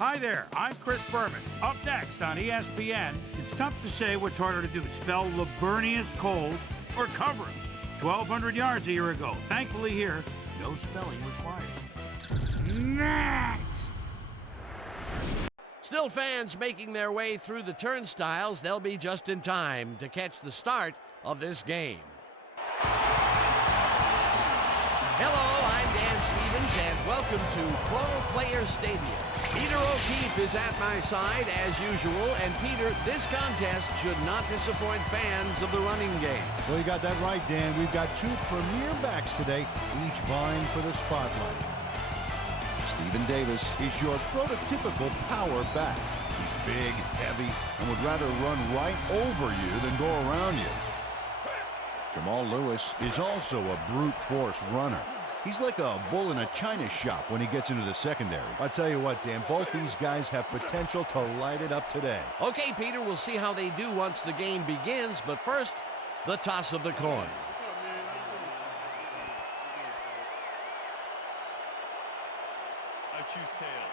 Hi there, I'm Chris Berman. Up next on ESPN, it's tough to say which harder to do, spell Labernius Coles or cover him. 1,200 yards a year ago. Thankfully here, no spelling required. Next! Still fans making their way through the turnstiles. They'll be just in time to catch the start of this game. Hello, I'm Dan Stevens, and welcome to Pro Player Stadium. Peter O'Keefe is at my side as usual, and Peter, this contest should not disappoint fans of the running game. Well, you got that right, Dan. We've got two premier backs today, each vying for the spotlight. Stephen Davis is your prototypical power back. He's big, heavy, and would rather run right over you than go around you. Jamal Lewis is also a brute force runner. He's like a bull in a china shop when he gets into the secondary. I tell you what, Dan, both these guys have potential to light it up today. Okay, Peter, we'll see how they do once the game begins, but first, the toss of the coin. I choose tails.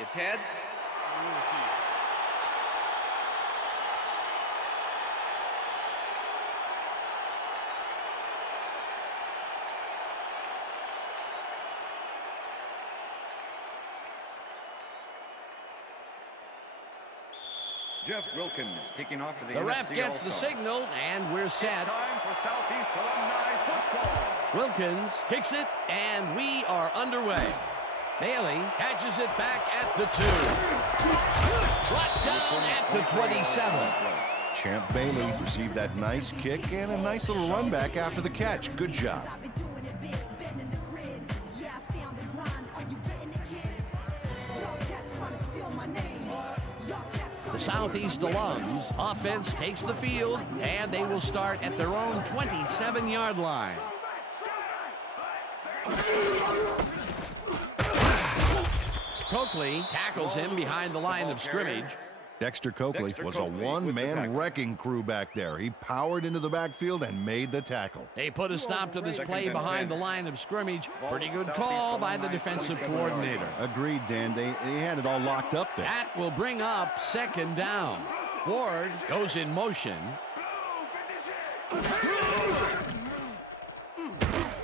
It's heads. Jeff Wilkins kicking off for the The ref NFC gets the All Stars. signal, and we're set. It's time for Southeast Alumni football. Wilkins kicks it, and we are underway. Bailey catches it back at the 2. Brought down at the 27. Champ Bailey received that nice kick and a nice little run back after the catch. Good job. The Southeast Alums offense takes the field, and they will start at their own 27-yard line. Coakley tackles him behind the line of scrimmage. Dexter Coakley was a one-man wrecking crew back there. He powered into the backfield and made the tackle. They put a stop to this play behind the line of scrimmage. Pretty good call by the defensive coordinator. Agreed, Dan. They had it all locked up there. That will bring up second down. Ward goes in motion.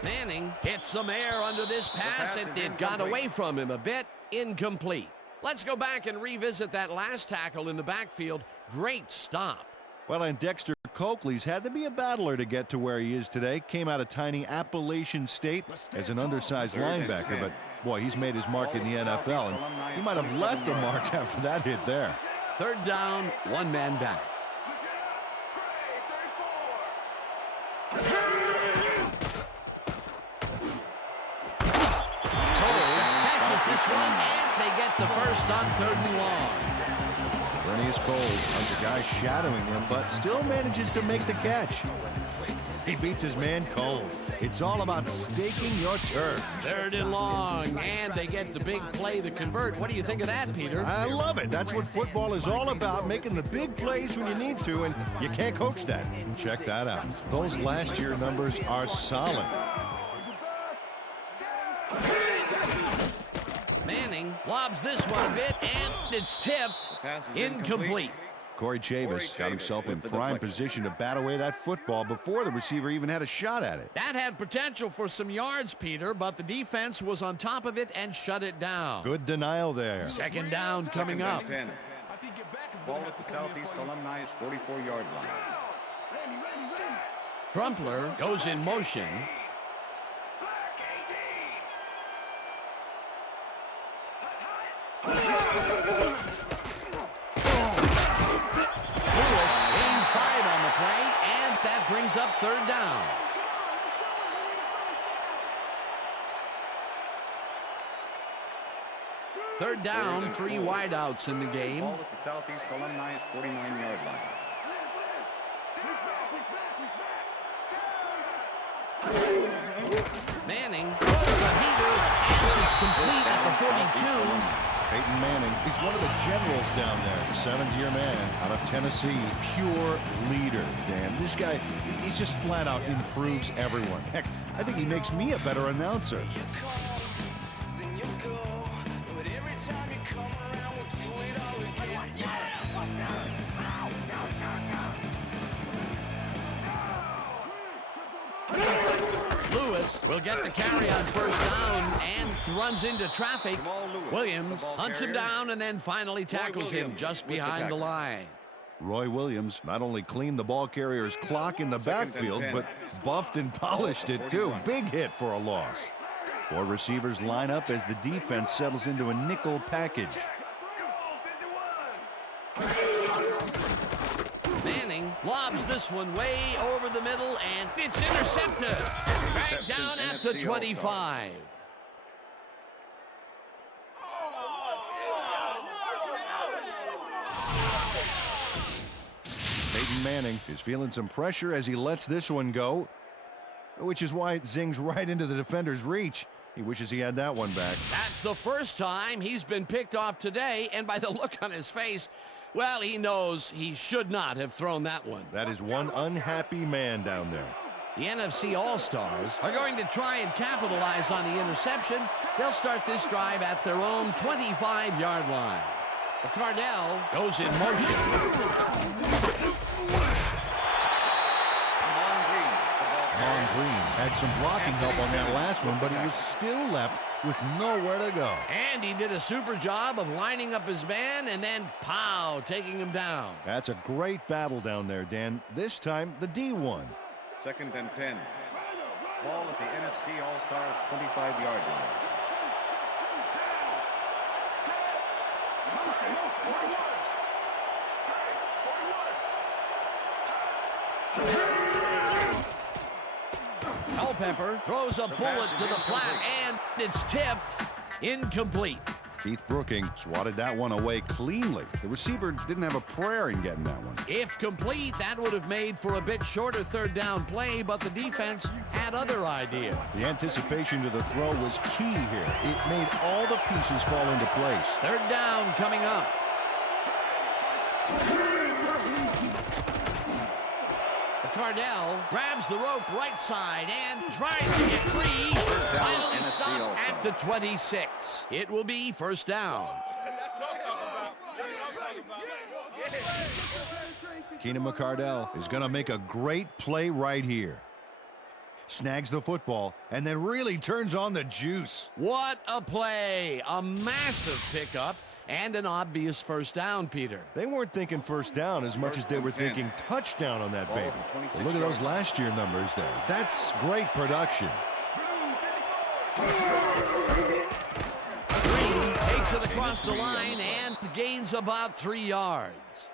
Manning gets some air under this pass, and it got away from him a bit. Incomplete. Let's go back and revisit that last tackle in the backfield. Great stop. Well, and Dexter Coakley's had to be a battler to get to where he is today. Came out of tiny Appalachian State as an undersized linebacker, but boy, he's made his mark in the NFL, and he might have left a mark after that hit there. Third down, one man back. This one, and they get the first on 3rd and long. Labernius Coles has a guy shadowing him, but still manages to make the catch. He beats his man Coles. It's all about staking your turf. 3rd and long, and they get the big play to convert. What do you think of that, Peter? I love it. That's what football is all about, making the big plays when you need to, and you can't coach that. Check that out. Those last year numbers are solid. Manning lobs this one a bit, and it's tipped. Incomplete. Corey Chavis got himself in prime position to bat away that football before the receiver even had a shot at it. That had potential for some yards, Peter, but the defense was on top of it and shut it down. Good denial there. Second down coming up. Ball at the Southeast Alumni's 44-yard line. Crumpler goes in motion. Lewis gains 5 on the play, and that brings up 3rd down. Third down, 3 wideouts in the game. Ball at the Southeast Alumni's 49-yard line. Manning throws a heater, and it's complete at the 42. Peyton Manning, he's one of the generals down there. Seventh-year man out of Tennessee. Pure leader, Dan. This guy, he's just flat out improves everyone. Heck, I think he makes me a better announcer. Lewis will get the carry on first down and runs into traffic. Williams hunts him down and then finally tackles him just behind the line. Roy Williams not only cleaned the ball carrier's clock in the backfield, but buffed and polished it too. Big hit for a loss. 4 receivers line up as the defense settles into a nickel package. Manning lobs this one way over the middle, and it's intercepted. Right down at the 25. Peyton Manning is feeling some pressure as he lets this one go, which is why it zings right into the defender's reach. He wishes he had that one back. That's the first time he's been picked off today, and by the look on his face, well, he knows he should not have thrown that one. That is one unhappy man down there. The NFC All Stars are going to try and capitalize on the interception. They'll start this drive at their own 25-yard line. Cardell goes in motion. Long Green had some blocking help on that last one, but he was still left with nowhere to go. And he did a super job of lining up his man and then, pow, taking him down. That's a great battle down there, Dan. This time, the D won. 2nd and 10. Ball at the NFC All Stars 25-yard line. Culpepper throws a bullet to the flat, and it's tipped. Incomplete. Keith Brooking swatted that one away cleanly. The receiver didn't have a prayer in getting that one. If complete, that would have made for a bit shorter third down play, but the defense had other ideas. The anticipation to the throw was key here. It made all the pieces fall into place. Third down coming up. Cardell grabs the rope right side and tries to get free. Finally stopped at the 26. It will be first down. Keenan McCardell is going to make a great play right here. Snags the football and then really turns on the juice. What a play. A massive pickup and an obvious first down, Peter. They weren't thinking first down as much as they were thinking touchdown on that baby. Well, look at those last year numbers there. That's great production. Green takes it across the line and gains about 3 yards.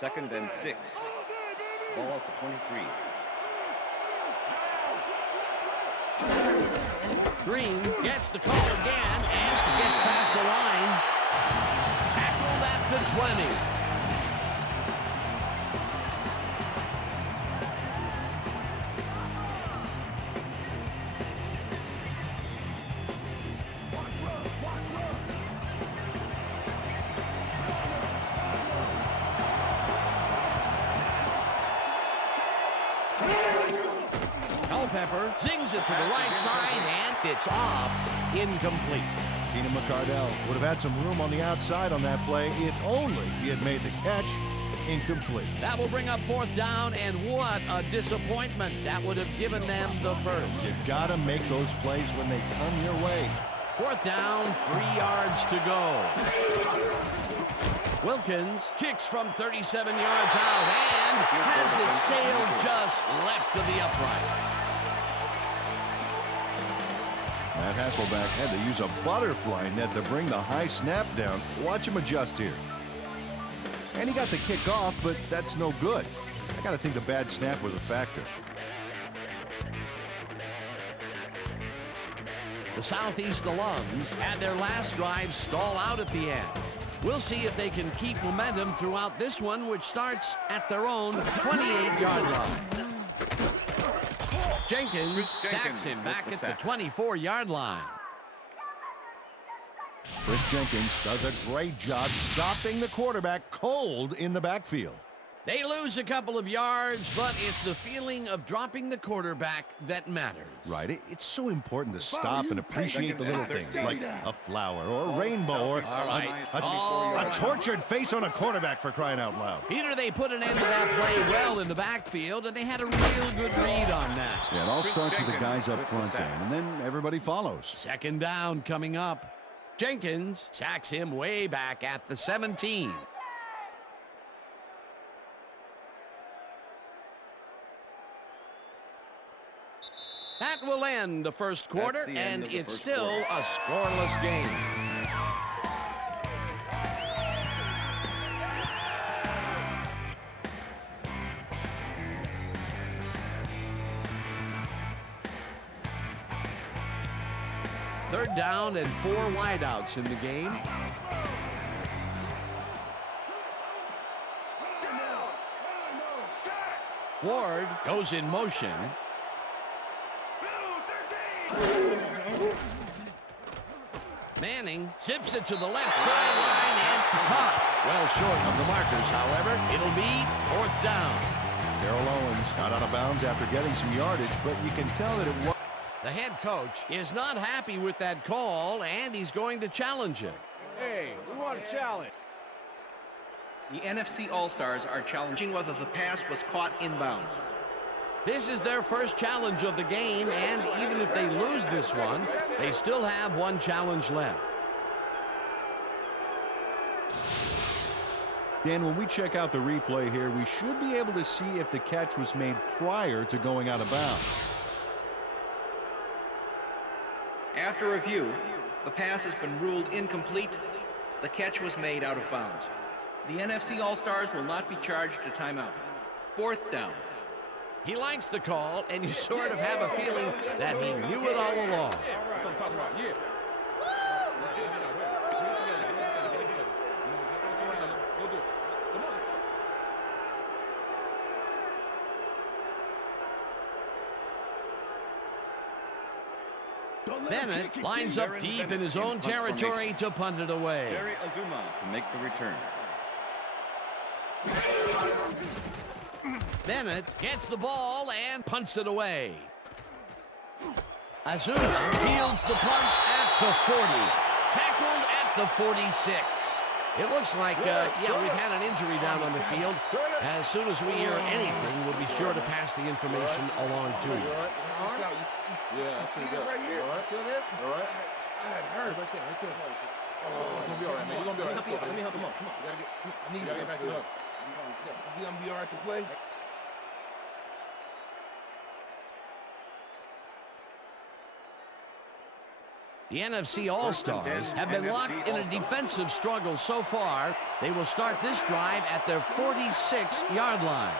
2nd and 6. Ball at the 23. Green gets the call again and gets past the line. Tackled at the 20. Culpepper zings it to the right side, and it's off. Incomplete. Keenan McCardell would have had some room on the outside on that play if only he had made the catch. Incomplete. That will bring up fourth down, and what a disappointment. That would have given them the first. You gotta make those plays when they come your way. Fourth down, 3 yards to go. Wilkins kicks from 37 yards out and has it sailed just left of the upright. Matt Hasselback had to use a butterfly net to bring the high snap down. Watch him adjust here. And he got the kick off, but that's no good. I got to think the bad snap was a factor. The Southeast alums had their last drive stall out at the end. We'll see if they can keep momentum throughout this one, which starts at their own 28-yard line. Jenkins sacks him back at the 24-yard line. Chris Jenkins does a great job stopping the quarterback cold in the backfield. They lose a couple of yards, but it's the feeling of dropping the quarterback that matters. Right. It's so important to stop and appreciate the little things, like a flower or a rainbow or a tortured face on a quarterback, for crying out loud. Peter, they put an end to that play well in the backfield, and they had a real good read on that. Yeah, it all starts with the guys up front, Dan, and then everybody follows. Second down coming up. Jenkins sacks him way back at the 17. That will end the first quarter, and it's still a scoreless game. Third down and 4 wideouts in the game. Ward goes in motion. Manning zips it to the left sideline and caught. Well short of the markers, however. It'll be 4th down. Terrell Owens got out of bounds after getting some yardage, but you can tell that it was. The head coach is not happy with that call, and he's going to challenge it. Hey, we want a challenge. The NFC All Stars are challenging whether the pass was caught inbounds. This is their first challenge of the game, and even if they lose this one, they still have one challenge left. Dan, when we check out the replay here, we should be able to see if the catch was made prior to going out of bounds. After review, the pass has been ruled incomplete. The catch was made out of bounds. The NFC All Stars will not be charged a timeout. 4th down. He likes the call, and you sort of have a feeling that he knew it all along. That's what I'm talking about, yeah. Bennett lines up deep in his own territory to punt it away. Jerry Azuma to make the return. Bennett gets the ball and punts it away. Azuma fields the punt at the 40. Tackled at the 46. It looks like, we've had an injury down on the field. As soon as we hear anything, we'll be sure to pass the information along to you. Yeah, I see this right here. All right. Feel this? All right. That hurts. Right there. You're gonna be all right, man. You're gonna be all right. Let me help him up. Come on. You gotta get back to us. You're gonna be all right to play. The NFC All Stars have been locked in a defensive struggle so far. They will start this drive at their 46-yard line.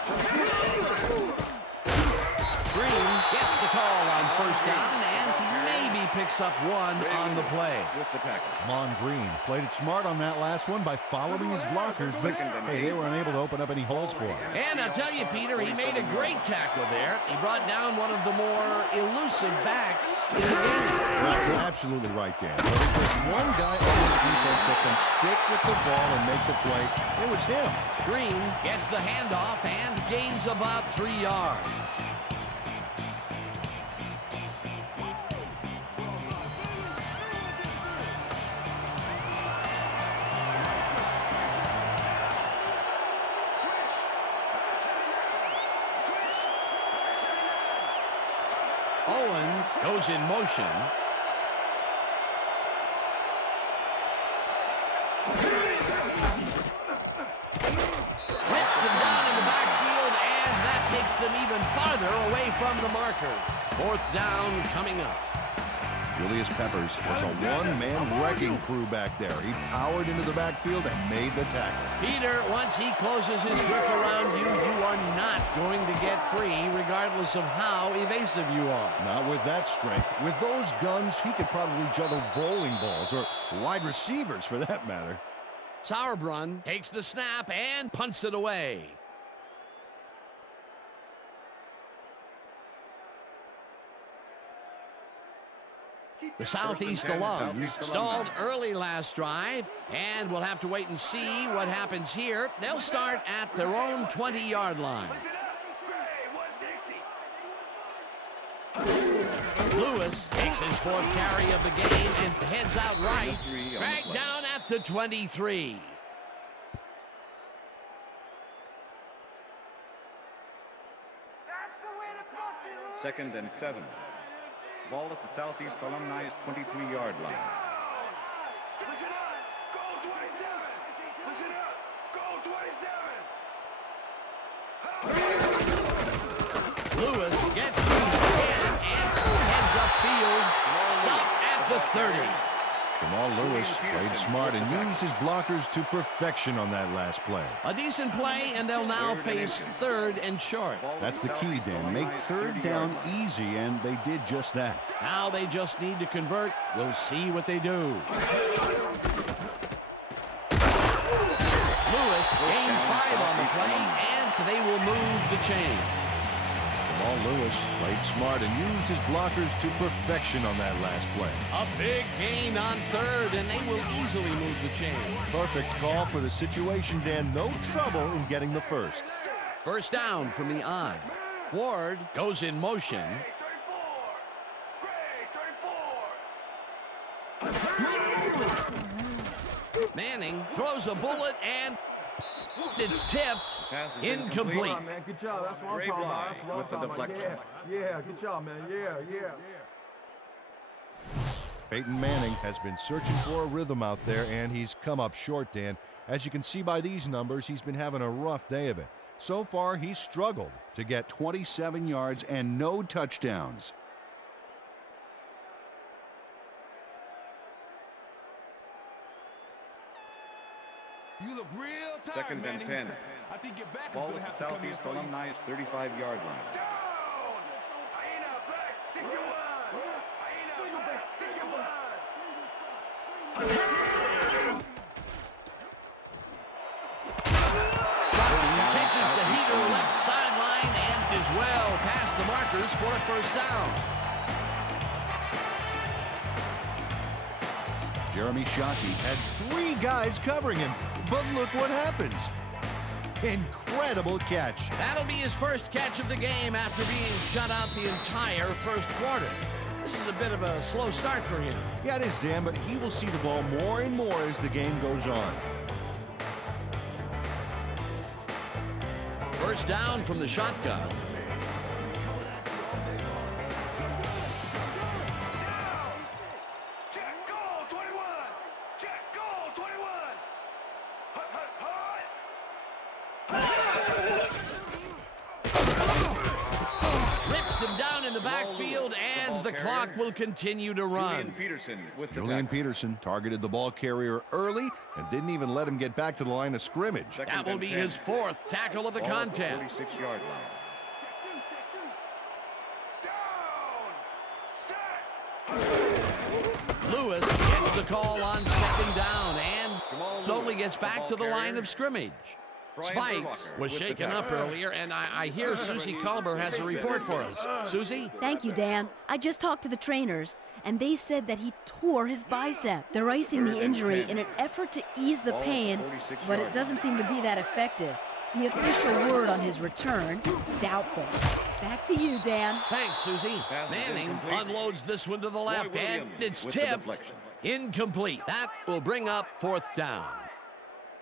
Green gets the call on 1st down and maybe picks up one on the play. With the tackle. Mon Green played it smart on that last one by following his blockers, but hey, they were unable to open up any holes for him. And I'll tell you, Peter, he made a great tackle there. He brought down one of the more elusive backs in the game. Well, you're absolutely right, Dan. But if there's one guy on this defense that can stick with the ball and make the play, it was him. Green gets the handoff and gains about 3 yards. Owens goes in motion. Whips him down in the backfield, and that takes them even farther away from the markers. 4th down coming up. Julius Peppers was a one-man wrecking crew back there. He powered into the backfield and made the tackle. Peter, once he closes his grip around you, you are not going to get free, regardless of how evasive you are. Not with that strength. With those guns, he could probably juggle bowling balls, or wide receivers for that matter. Sauerbrunn takes the snap and punts it away. The Southeast Alums stalled early last drive, and we'll have to wait and see what happens here. They'll start at their own 20-yard line. Lewis takes his fourth carry of the game and heads out right, back down at the 23. Second and 7. Ball at the Southeast Alumni's 23-yard line. Lewis gets the ball again and heads upfield, stopped at the 30. Jamal Lewis played smart and used his blockers to perfection on that last play. A decent play, and they'll now face third and short. That's the key, Dan. Make third down easy, and they did just that. Now they just need to convert. We'll see what they do. Lewis gains 5 on the play, and they will move the chain. Jamal Lewis played smart and used his blockers to perfection on that last play. A big gain on third, and they will easily move the chain. Perfect call for the situation, Dan. No trouble in getting the first. First down from the I. Ward goes in motion. Manning throws a bullet, and it's tipped. Incomplete. Good job. That's what Great line with the deflection. Yeah, good job, man. Yeah. Peyton Manning has been searching for a rhythm out there, and he's come up short, Dan. As you can see by these numbers, he's been having a rough day of it. So far, he's struggled to get 27 yards and no touchdowns. You look real tired, Second and 10. I think your back is Ball going to at have the to come in Southeast for you. Alumni's 35-yard line. Pitches the heater left sideline and is well past the markers for a first down. Jeremy Shockey had 3 guys covering him, but look what happens. Incredible catch. That'll be his first catch of the game after being shut out the entire first quarter. This is a bit of a slow start for him. Yeah, it is, Dan, but he will see the ball more and more as the game goes on. First down from the shotgun. Rips him down in the backfield, and the clock will continue to run. Julian Peterson targeted the ball carrier early and didn't even let him get back to the line of scrimmage. That will be his 4th tackle of the contest. 46-yard line. Lewis gets the call on second down and only gets back to the line of scrimmage. Spikes was shaken up earlier, and I hear Susie Culber has a report for us. Susie? Thank you, Dan. I just talked to the trainers, and they said that he tore his bicep. They're icing the injury in an effort to ease the pain, but it doesn't seem to be that effective. The official word on his return, doubtful. Back to you, Dan. Thanks, Susie. Manning unloads this one to the left, and it's tipped. Incomplete. That will bring up 4th down.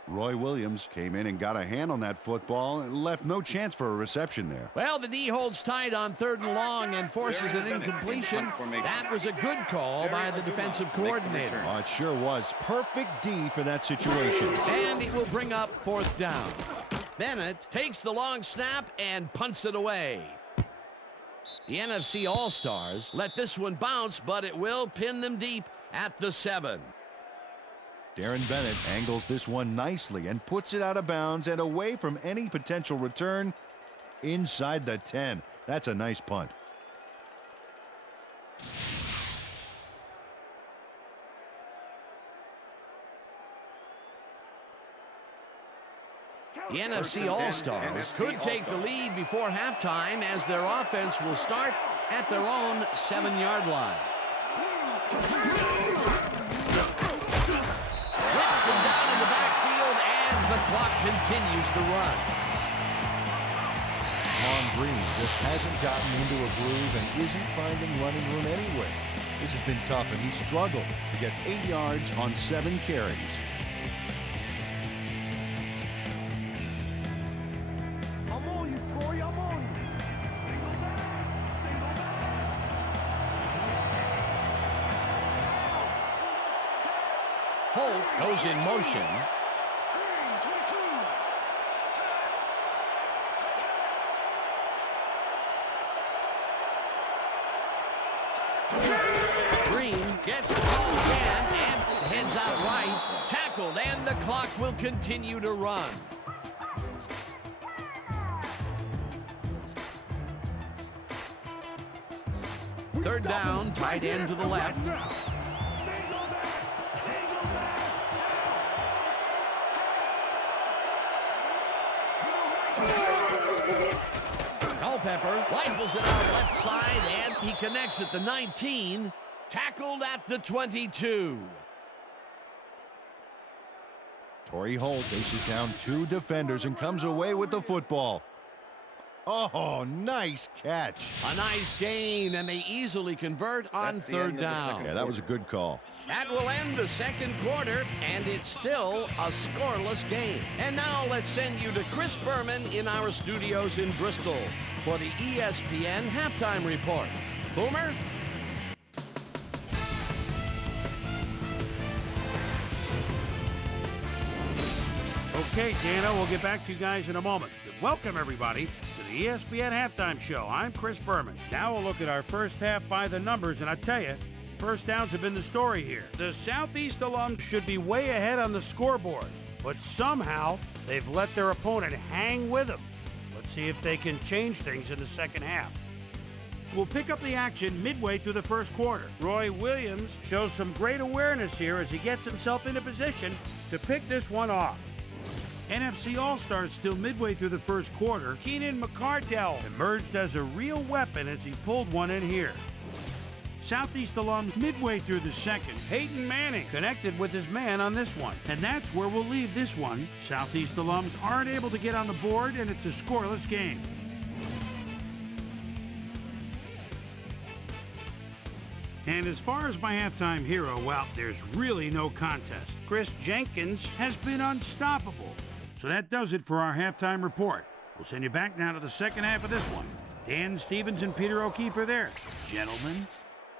Roy Williams came in and got a hand on that football and left no chance for a reception there. Well, the D holds tight on 3rd and long and forces an incompletion. That was a good call by the defensive coordinator. Oh, it sure was. Perfect D for that situation. And it will bring up 4th down. Bennett takes the long snap and punts it away. The NFC All Stars let this one bounce, but it will pin them deep at the 7. Darren Bennett angles this one nicely and puts it out of bounds and away from any potential return inside the 10. That's a nice punt. The NFC All Stars could take the lead before halftime as their offense will start at their own 7-yard line. Whips him down in the backfield, and the clock continues to run. Green just hasn't gotten into a groove and isn't finding running room anywhere. This has been tough, and he struggled to get 8 yards on 7 carries. I'm on you, Troy. I'm on you. Holt goes in motion. Green gets the ball again and heads out right. Tackled, and the clock will continue to run. Third down, tight end to the left. Culpepper rifles it out left side, and he connects at the 19. Tackled at the 22. Torrey Holt faces down 2 defenders and comes away with the football. Oh, nice catch. A nice gain, and they easily convert on third down. Yeah, that was a good call. That will end the second quarter, and it's still a scoreless game. And now let's send you to Chris Berman in our studios in Bristol for the ESPN Halftime Report. Boomer? Okay, Dana, we'll get back to you guys in a moment. Welcome, everybody, to the ESPN Halftime Show. I'm Chris Berman. Now we'll look at our first half by the numbers, and I tell you, first downs have been the story here. The Southeast alums should be way ahead on the scoreboard, but somehow they've let their opponent hang with them. Let's see if they can change things in the second half. We'll pick up the action midway through the first quarter. Roy Williams shows some great awareness here as he gets himself into position to pick this one off. NFC All Stars still midway through the first quarter. Keenan McCardell emerged as a real weapon as he pulled one in here. Southeast alums midway through the second. Peyton Manning connected with his man on this one. And that's where we'll leave this one. Southeast alums aren't able to get on the board, and it's a scoreless game. And as far as my halftime hero, well, there's really no contest. Chris Jenkins has been unstoppable. So that does it for our halftime report. We'll send you back now to the second half of this one. Dan Stevens and Peter O'Keefe are there. Gentlemen.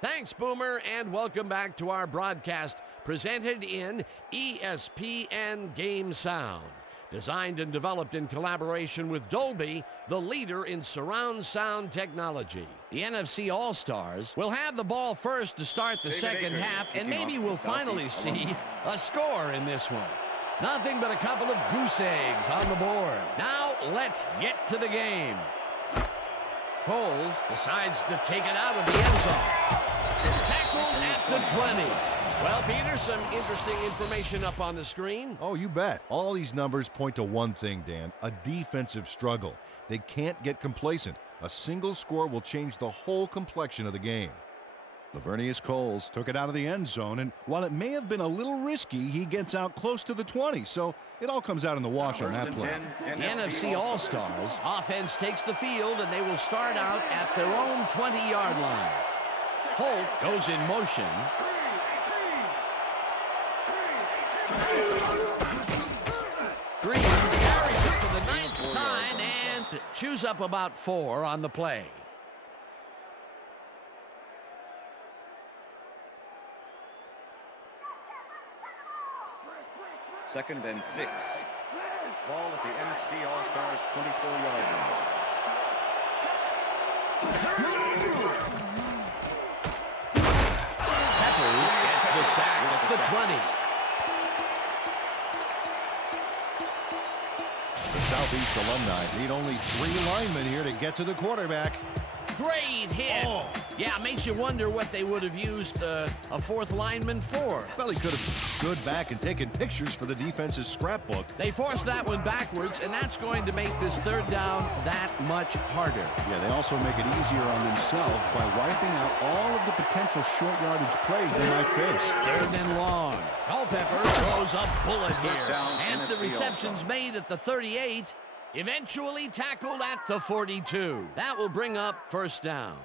Thanks, Boomer, and welcome back to our broadcast presented in ESPN Game Sound. Designed and developed in collaboration with Dolby, the leader in surround sound technology. The NFC All Stars will have the ball first to start the second half, and maybe we'll finally see a score in this one. Nothing but a couple of goose eggs on the board. Now, let's get to the game. Coles decides to take it out of the end zone. Tackled at the 20. Well, Peter, some interesting information up on the screen. Oh, you bet. All these numbers point to one thing, Dan, a defensive struggle. They can't get complacent. A single score will change the whole complexion of the game. Lavernius Coles took it out of the end zone, and while it may have been a little risky, he gets out close to the 20, so it all comes out in the wash on that play. The NFC All Stars offense takes the field, and they will start out at their own 20-yard line. Holt goes in motion. Green carries it for the 9th time and chews up about 4 on the play. Second and 6. Ball at the NFC All Stars 24-yard line. Pepper gets the sack at the 20. The Southeast alumni need only 3 linemen here to get to the quarterback. Great hit. Oh. Yeah, makes you wonder what they would have used a fourth lineman for. Well, he could have stood back and taken pictures for the defense's scrapbook. They forced that one backwards, and that's going to make this third down that much harder. Yeah, they also make it easier on themselves by wiping out all of the potential short yardage plays they might face. Third and long. Culpepper throws a bullet First here. down, And the NFC reception's All-Stars. made at the 38. Eventually tackled at the 42. That will bring up first down.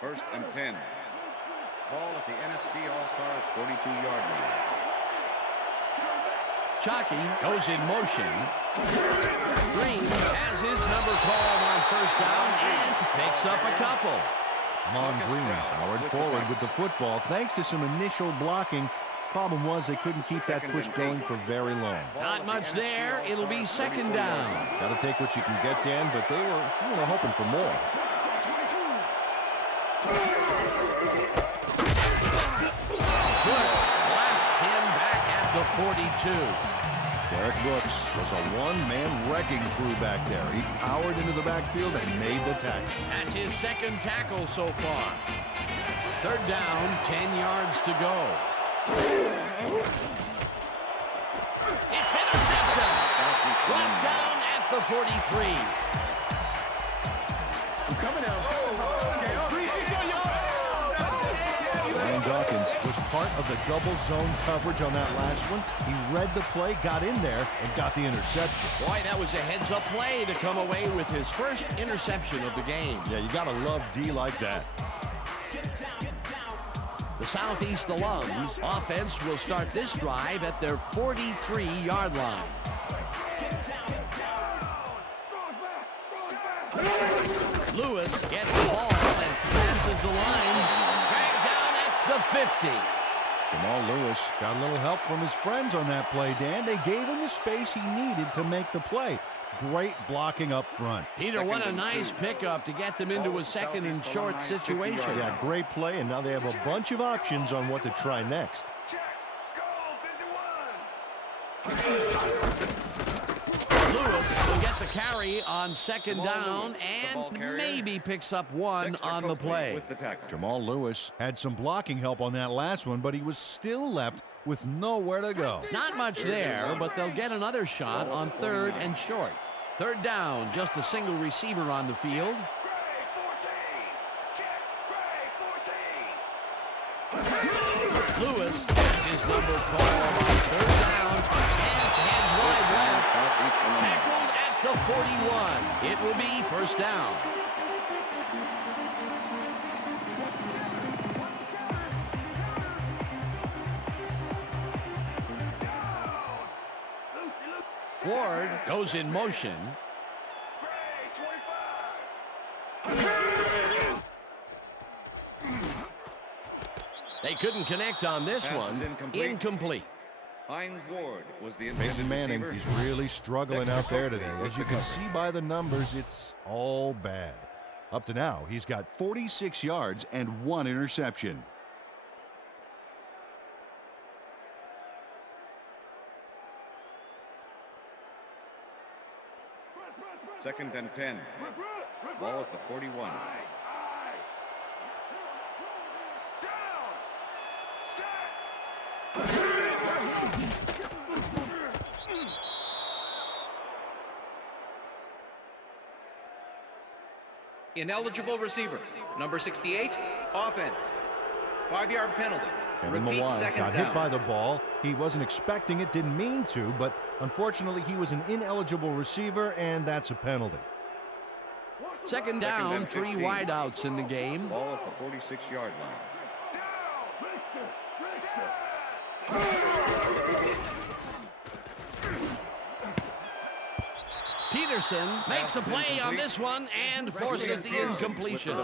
First and 10. Ball at the NFC All Stars 42-yard line. Chalky goes in motion. Green has his number called on first down and picks up a couple. Mon Green powered forward with the football thanks to some initial blocking. Problem was they couldn't keep that push going for very long. Not much there. It'll be second down. Got to take what you can get, Dan, but they were hoping for more. Brooks blasts him back at the 42. Derek Brooks was a one-man wrecking crew back there. He powered into the backfield and made the tackle. That's his second tackle so far. Third down, 10 yards to go. It's intercepted. Brought down at the 43. I'm coming out. Ryan Dawkins was part of the double zone coverage on that last one. He read the play, got in there, and got the interception. Boy, that was a heads-up play to come away with his first interception of the game. Yeah, you got to love D like that. The Southeast Alums offense will start this drive at their 43-yard line. Lewis gets the ball and passes the line. Dragged down at the 50. Jamal Lewis got a little help from his friends on that play, Dan. They gave him the space he needed to make the play. Great blocking up front. Peter, what a nice pickup to get them into a second and short situation. Yeah, great play, and now they have a bunch of options on what to try next. Lewis will get the carry on second down and maybe picks up one on the play. With the tackle. Jamal Lewis had some blocking help on that last one, but he was still left with nowhere to go. Not much there, but they'll get another shot on third and short. Third down, just a single receiver on the field. Lewis has his number called on third down and heads wide left. Tackled at the 41. It will be first down. Ward goes in motion. They couldn't connect on this one. Incomplete. Hines Ward was the Peyton intended Manning, receiver. he's really struggling out there today. As you can see by the numbers, it's all bad. Up to now, he's got 46 yards and 1 interception. Second and 10. Ball at the 41. Ineligible receiver. Number 68, offense. 5-yard penalty. Kevin Repeat, Mawai second got down. hit by the ball. He wasn't expecting it, didn't mean to, but unfortunately he was an ineligible receiver, and that's a penalty. Second down, and 3 15. wideouts in the game. Ball at the 46-yard line. Peterson makes a play on this one and forces the incompletion.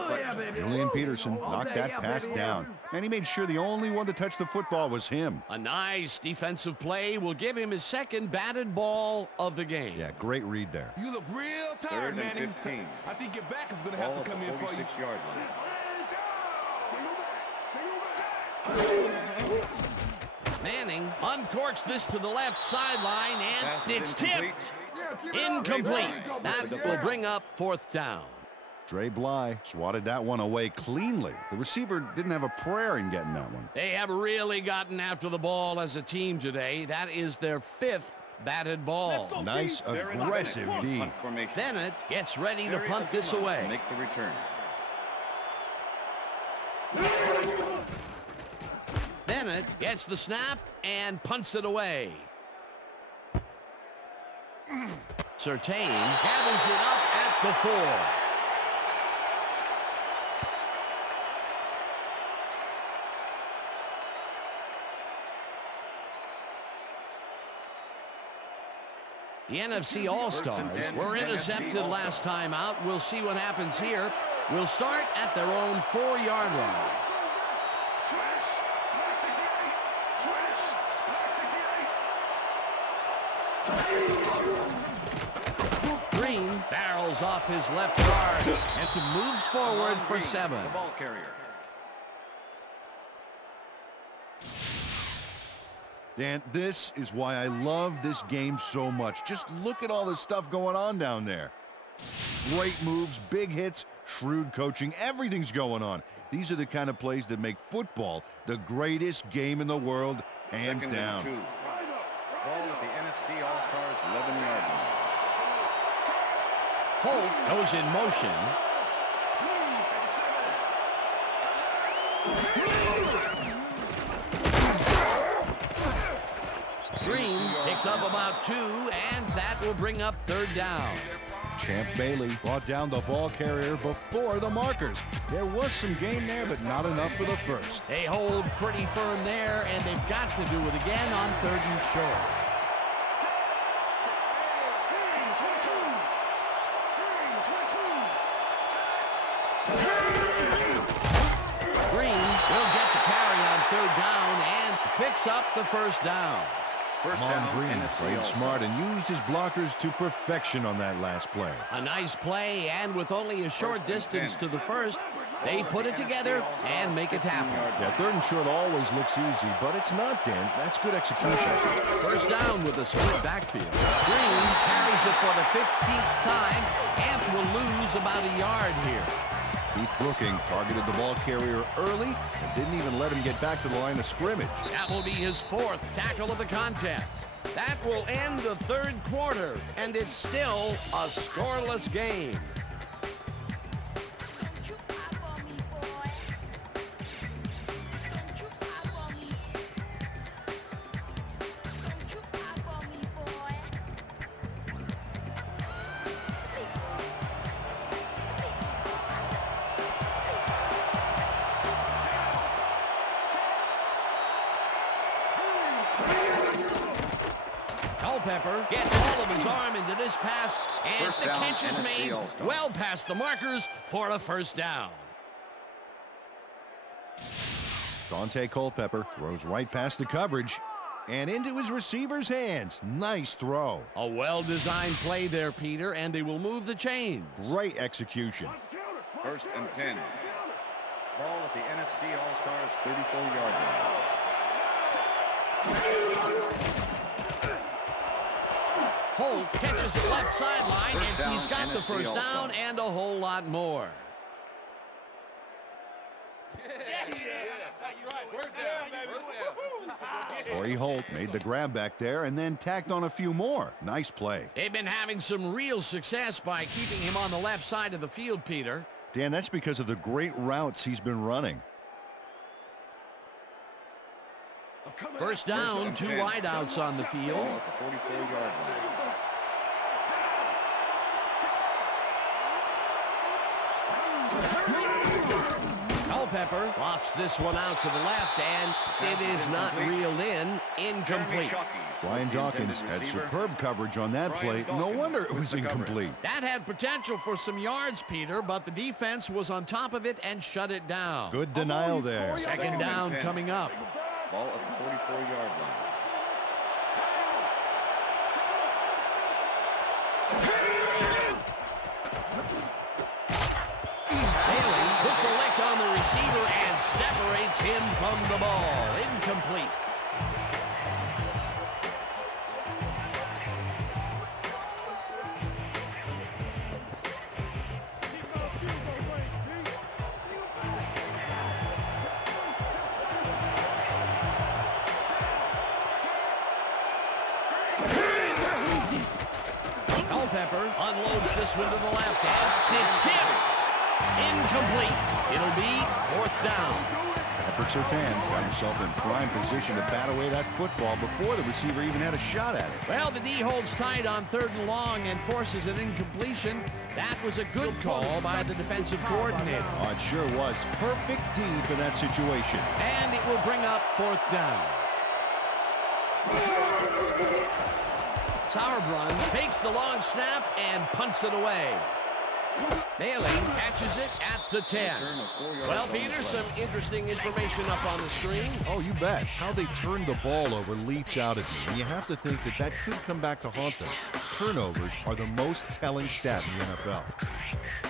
Julian Peterson knocked that pass down, and he made sure the only one to touch the football was him. A nice defensive play will give him his second batted ball of the game. Yeah, great read there. You look real Third tired, and Manning. 15. I think your back is going to Ball have at to the come in for you. 46-yard line. Manning uncorks this to the left sideline, and Pass is it's incomplete. tipped. Incomplete. That will bring up fourth down. Dre Bly swatted that one away cleanly. The receiver didn't have a prayer in getting that one. They have really gotten after the ball as a team today. That is their 5th batted ball. Nice, aggressive D. Bennett gets ready to punt this away. Make the return. Bennett gets the snap and punts it away. Surtain gathers it up at the 4. The NFC All Stars were intercepted last time out. We'll see what happens here. We'll start at their own 4-yard line. Green barrels off his left guard and moves forward for 7. The ball carrier. Dan, this is why I love this game so much. Just look at all the stuff going on down there. Great moves, big hits, shrewd coaching, everything's going on. These are the kind of plays that make football the greatest game in the world, hands down. 2. Ball at the NFC All Stars 11-yard line. Holt goes in motion. Green picks up about 2, and that will bring up 3rd down. Champ Bailey brought down the ball carrier before the markers. There was some gain there, but not enough for the first. They hold pretty firm there, and they've got to do it again on 3rd and short. Green will get the carry on 3rd down and picks up the 1st down. First Mon down, Green NFC played All smart Stars. and used his blockers to perfection on that last play. A nice play, and with only a short distance to the 1st, they put it together and make it happen. Yeah, 3rd and short always looks easy, but it's not, Dan. That's good execution. 1st down with a split backfield. Green carries it for the 15th time and will lose about a yard here. Keith Brooking targeted the ball carrier early and didn't even let him get back to the line of scrimmage. That will be his 4th tackle of the contest. That will end the 3rd quarter, and it's still a scoreless game. Culpepper gets all of his arm into this pass, and First the down, catch is NFC made All Stars. well past the markers for a 1st down. Dante Culpepper throws right past the coverage and into his receiver's hands. Nice throw. A well-designed play there, Peter, and they will move the chains. Great execution. 1st and 10. Ball at the NFC All Stars 34-yard line. Holt catches the left sideline, First and down, he's got the NFC 1st down All-Stars. and a whole lot more. Torrey Holt made the grab back there and then tacked on a few more. Nice play. They've been having some real success by keeping him on the left side of the field, Peter. Dan, that's because of the great routes he's been running. 1st down, 2 wideouts on the field. Ball at the 44-yard line. Culpepper lofts this one out to the left, and it is not reeled in. Incomplete. Brian Dawkins had superb coverage on that play. No wonder it was incomplete. That had potential for some yards, Peter, but the defense was on top of it and shut it down. Good denial there. 2nd down coming up. Ball at the 44-yard line. Bailey puts a lick on the receiver and separates him from the ball. Incomplete. Culpepper unloads this one to the left, and it's tipped. Incomplete. It'll be 4th down. Patrick Surtain got himself in prime position to bat away that football before the receiver even had a shot at it. Well, the D holds tight on 3rd and long and forces an incompletion. That was a good call by the defensive coordinator. Oh, it sure was. Perfect D for that situation. And it will bring up 4th down. Sauerbrunn takes the long snap and punts it away. Bailey catches it at the 10. Well, Peter, some interesting information up on the screen. Oh, you bet. How they turned the ball over leaps out at me, and you have to think that that could come back to haunt them. Turnovers are the most telling stat in the NFL.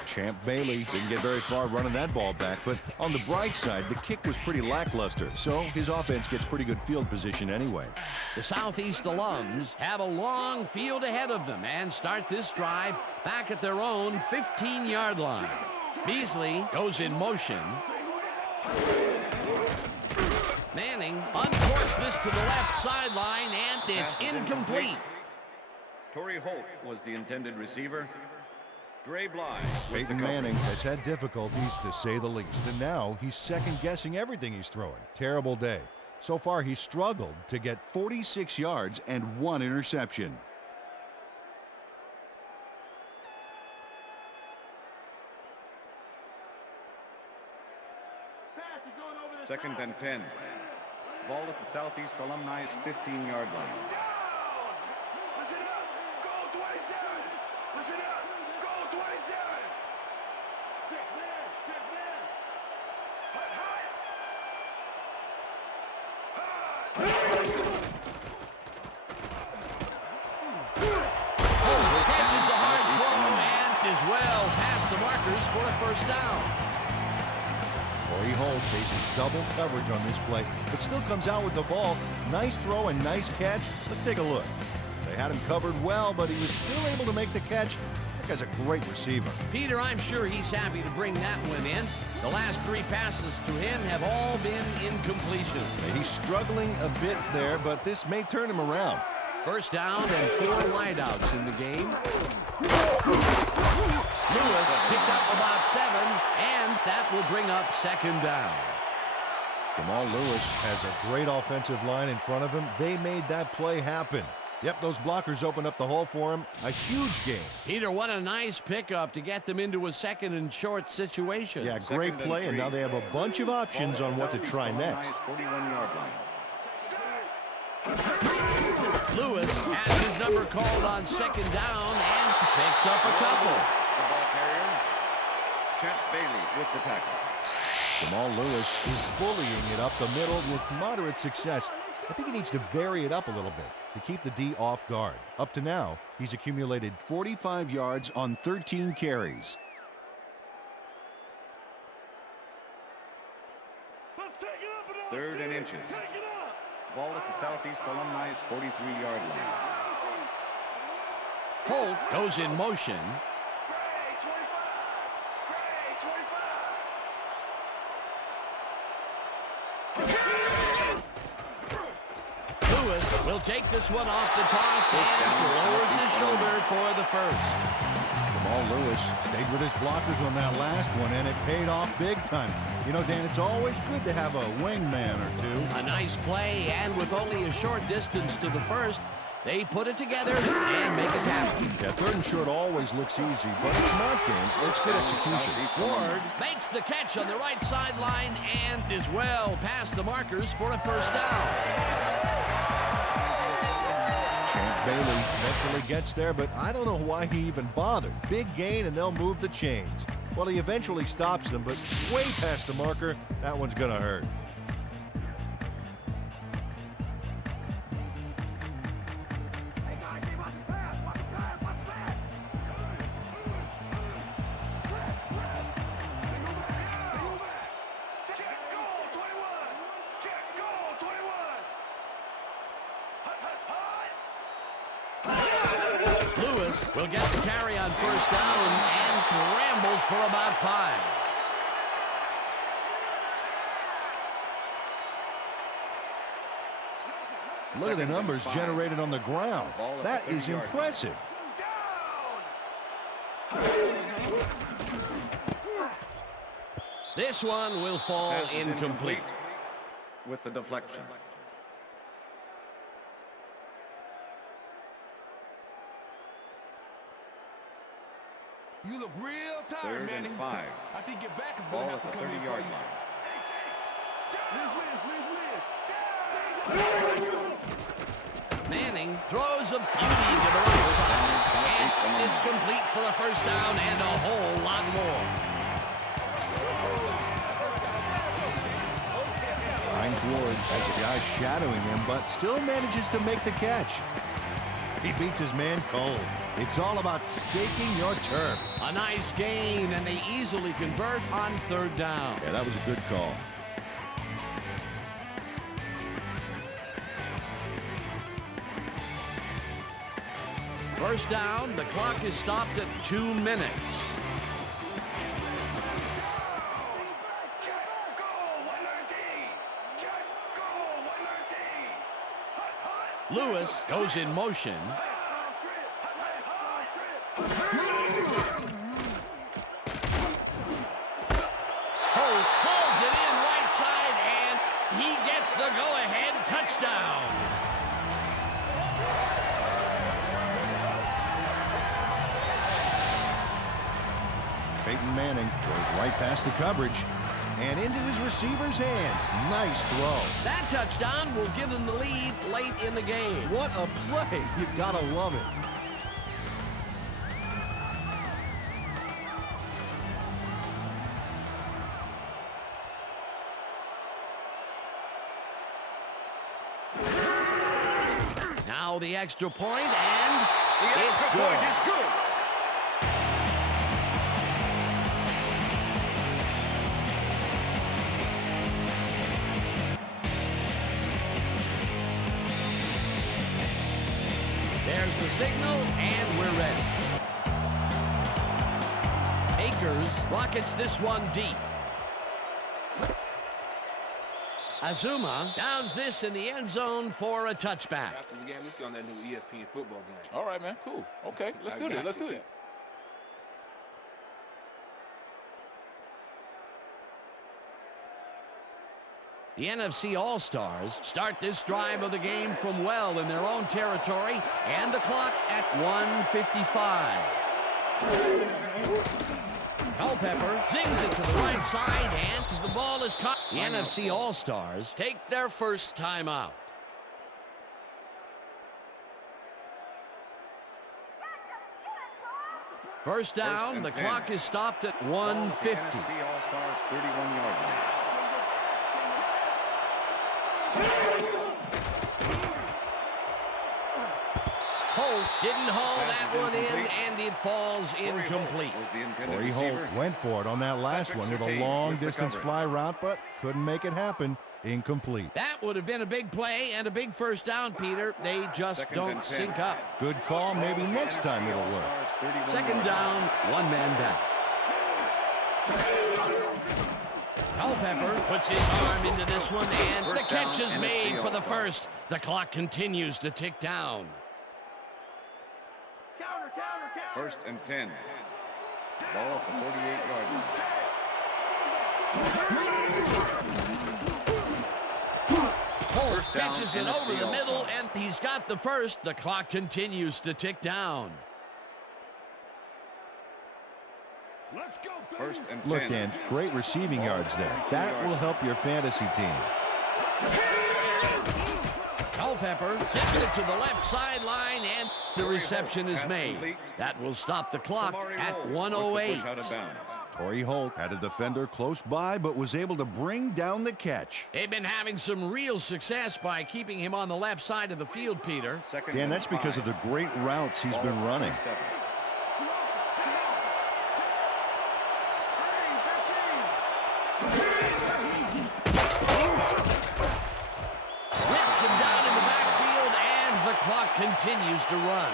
Champ Bailey didn't get very far running that ball back, but on the bright side, the kick was pretty lackluster, so his offense gets pretty good field position anyway. The Southeast alums have a long field ahead of them and start this drive back at their own 15-yard line. Beasley goes in motion. Manning uncorks this to the left sideline, and it's incomplete. Torrey Holt was the intended receiver. Dre Bly. Peyton Manning has had difficulties, to say the least, and now he's second-guessing everything he's throwing. Terrible day. So far, he's struggled to get 46 yards and 1 interception. Second and 10. Ball at the Southeast Alumni's 15-yard line. Catches the hard throw and is well past the markers for a 1st down. Torrey Holt faces double coverage on this play, but still comes out with the ball. Nice throw and nice catch. Let's take a look. They had him covered well, but he was still able to make the catch. That guy's a great receiver. Peter, I'm sure he's happy to bring that one in. The last 3 passes to him have all been incompletion. He's struggling a bit there, but this may turn him around. 1st down and 4 wideouts in the game. Lewis picked up about 7, and that will bring up 2nd down. Jamal Lewis has a great offensive line in front of him. They made that play happen. Yep, those blockers opened up the hole for him. A huge game. Peter, what a nice pickup to get them into a 2nd and short situation. Yeah, great play, and now they have a bunch of options on what to try next. 41-yard line. Lewis has his number called on 2nd down and picks up a couple. The ball carrier, Champ Bailey with the tackle. Jamal Lewis is bullying it up the middle with moderate success. I think he needs to vary it up a little bit to keep the D off guard. Up to now, he's accumulated 45 yards on 13 carries. Third and inches. Ball at the Southeast Alumni's 43-yard line. Holt goes in motion. Lewis will take this one off the toss and lowers his shoulder for the 1st. Jamal Lewis stayed with his blockers on that last one, and it paid off big time. You know, Dan, it's always good to have a wingman or two. A nice play, and with only a short distance to the 1st, they put it together and make a tackle. Yeah, 3rd and short always looks easy, but it's not, Dan. It's good execution. Ward makes the catch on the right sideline and is well past the markers for a 1st down. Champ Bailey eventually gets there, but I don't know why he even bothered. Big gain, and they'll move the chains. Well, he eventually stops them, but way past the marker. That one's going to hurt. Lewis will get the carry on 1st down and rambles for about 5. Look at the numbers generated on the ground. That is impressive. This one will fall Pass is incomplete. With the deflection. You look real tired, 3rd Manny. and 5. I think your back is Ball going to at have the to come in for 30-yard you. line. Manning throws a beauty to the right side, and it's complete for a first down and a whole lot more. Finds Ward as a guy shadowing him, but still manages to make the catch. He beats his man cold. It's all about staking your turf. A nice gain, and they easily convert on 3rd down. Yeah, that was a good call. First down, the clock is stopped at 2 minutes. Lewis goes in motion. Holt pulls it in right side, and he gets the go-ahead touchdown. Peyton Manning goes right past the coverage and into his receiver's hands. Nice throw. That touchdown will give them the lead late in the game. What a play. You gotta love it. Now the extra point, and The it's extra good. point is good. There's the signal, and we're ready. Akers rockets this one deep. Azuma downs this in the end zone for a touchback. After the game, let's get on that new ESPN football game. All right, man. Cool. Okay, let's do this. Let's do it. The NFC All Stars start this drive of the game from well in their own territory, and the clock at 1:55. Culpepper zings it to the right side, and the ball is caught. The NFC All Stars take their first timeout. First down, the clock is stopped at 1:50. SE All Stars 31-yard line. Holt didn't haul that one in, and it falls incomplete. Was the intended Corey Holt receiver. went for it on that last Patrick one with a Surtain long-distance with the fly route, but couldn't make it happen. Incomplete. That would have been a big play and a big first down, Peter. They just Second don't and 10. sync up. Good call. Maybe next time it'll work. Second down, one man down. Culpepper puts his arm into this one, and the First catch down, is NFC made for the All-Stars. first. The clock continues to tick down. First and 10. Ball at the 48-yard line. Holt First down, pitches it NFC over the middle, All-Stars. and he's got the first. The clock continues to tick down. First and 10. Look, Dan, great receiving yards there. That will help your fantasy team. Culpepper zips it to the left sideline, and the reception is Pass made. complete. That will stop the clock Samari at Holt with the 1:08. push out of bounds. Torrey Holt had a defender close by, but was able to bring down the catch. They've been having some real success by keeping him on the left side of the field, Peter. Second Dan, and that's because of 5. the great routes he's Ball been at the running. 27. Whips him down in the backfield, and the clock continues to run.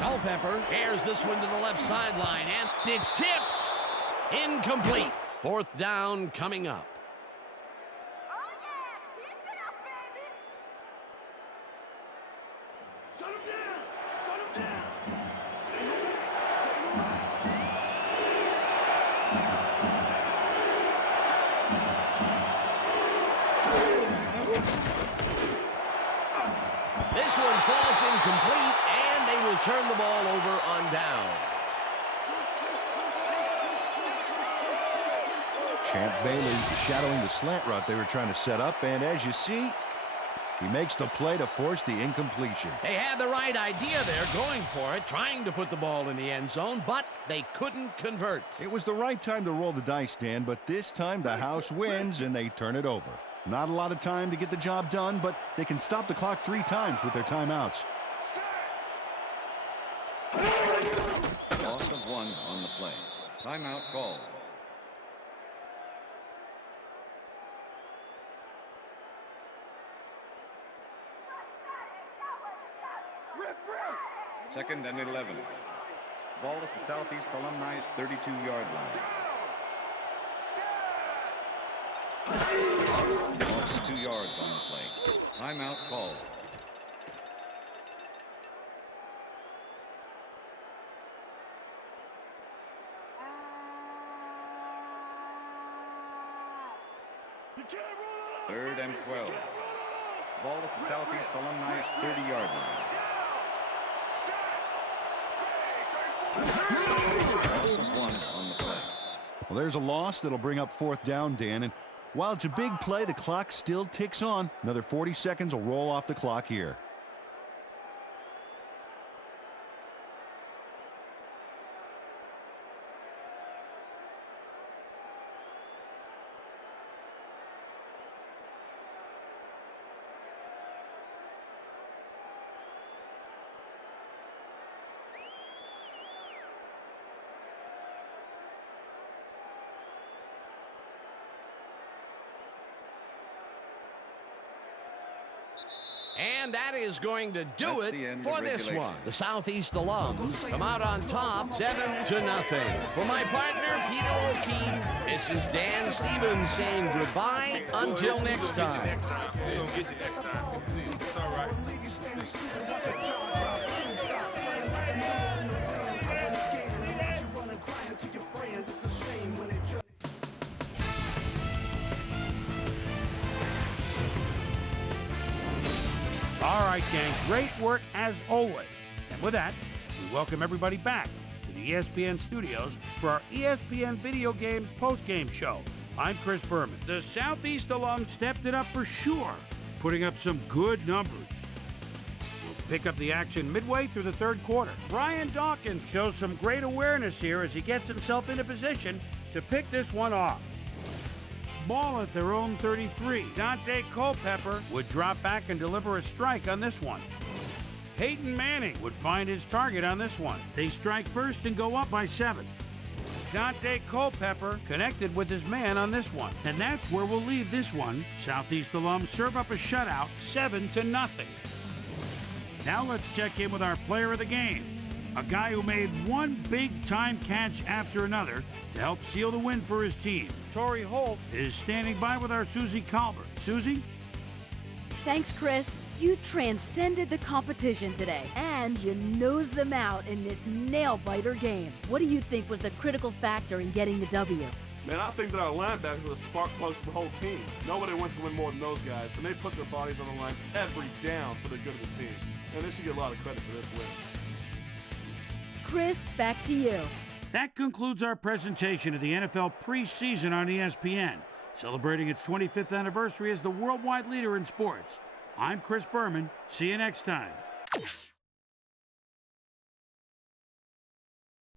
Culpepper airs this one to the left sideline, and it's tipped. Incomplete. Fourth down coming up. This one falls incomplete, and they will turn the ball over on downs. Champ Bailey shadowing the slant route they were trying to set up, and as you see, he makes the play to force the incompletion. They had the right idea there, going for it, trying to put the ball in the end zone, but they couldn't convert. It was the right time to roll the dice, Dan, but this time the house wins and they turn it over. Not a lot of time to get the job done, but they can stop the clock 3 times with their timeouts. Loss of 1 on the play. Timeout called. Second and 11. Ball at the Southeast Alumni's 32-yard line. Loss of 2 yards on the play. Timeout called. Third and 12. Ball at the Southeast Alumni's 30-yard line. Loss of 1 on the play. Well, there's a loss that'll bring up 4th down, Dan, and while it's a big play, the clock still ticks on. Another 40 seconds will roll off the clock here. And that is going to do That's it the end for of this regulation. one. The Southeast Alums come out on top 7-0. For my partner, Peter O'Keefe, this is Dan Stevens saying goodbye until next time. We're going to get you next time. It's all right. All right, gang, great work as always. And with that, we welcome everybody back to the ESPN studios for our ESPN Video Games post-game show. I'm Chris Berman. The Southeast alum stepped it up for sure, putting up some good numbers. We'll pick up the action midway through the 3rd quarter. Brian Dawkins shows some great awareness here as he gets himself into position to pick this one off. Ball at their own 33. Dante Culpepper would drop back and deliver a strike on this one. Peyton Manning would find his target on this one. They strike first and go up by 7. Dante Culpepper connected with his man on this one. And that's where we'll leave this one. Southeast alums serve up a shutout, 7-0. Now let's check in with our player of the game. A guy who made one big-time catch after another to help seal the win for his team. Torrey Holt is standing by with our Susie Colbert. Susie? Thanks, Chris. You transcended the competition today, and you nosed them out in this nail-biter game. What do you think was the critical factor in getting the W? Man, I think that our linebackers are the spark plugs for the whole team. Nobody wants to win more than those guys, and they put their bodies on the line every down for the good of the team. And they should get a lot of credit for this win. Chris, back to you. That concludes our presentation of the NFL preseason on ESPN, celebrating its 25th anniversary as the worldwide leader in sports. I'm Chris Berman. See you next time.